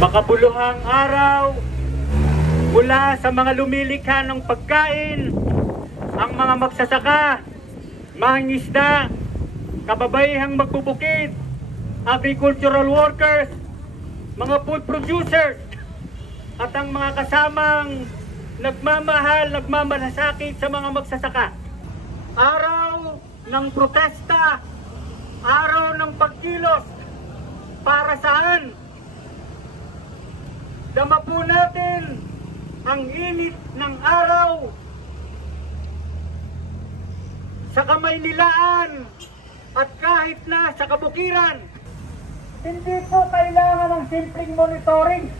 Makabuluhang araw mula sa mga lumilikha ng pagkain, ang mga magsasaka, mangingisda, kababayihang magbubukid, agricultural workers, mga food producers, at ang mga kasamang nagmamahal, nagmamalasakit sa mga magsasaka. Araw ng protesta, araw ng pagkilos, para saan? Dama po natin ang init ng araw sa Kamaynilaan at kahit na sa kabukiran. Hindi po kailangan ng simpleng monitoring.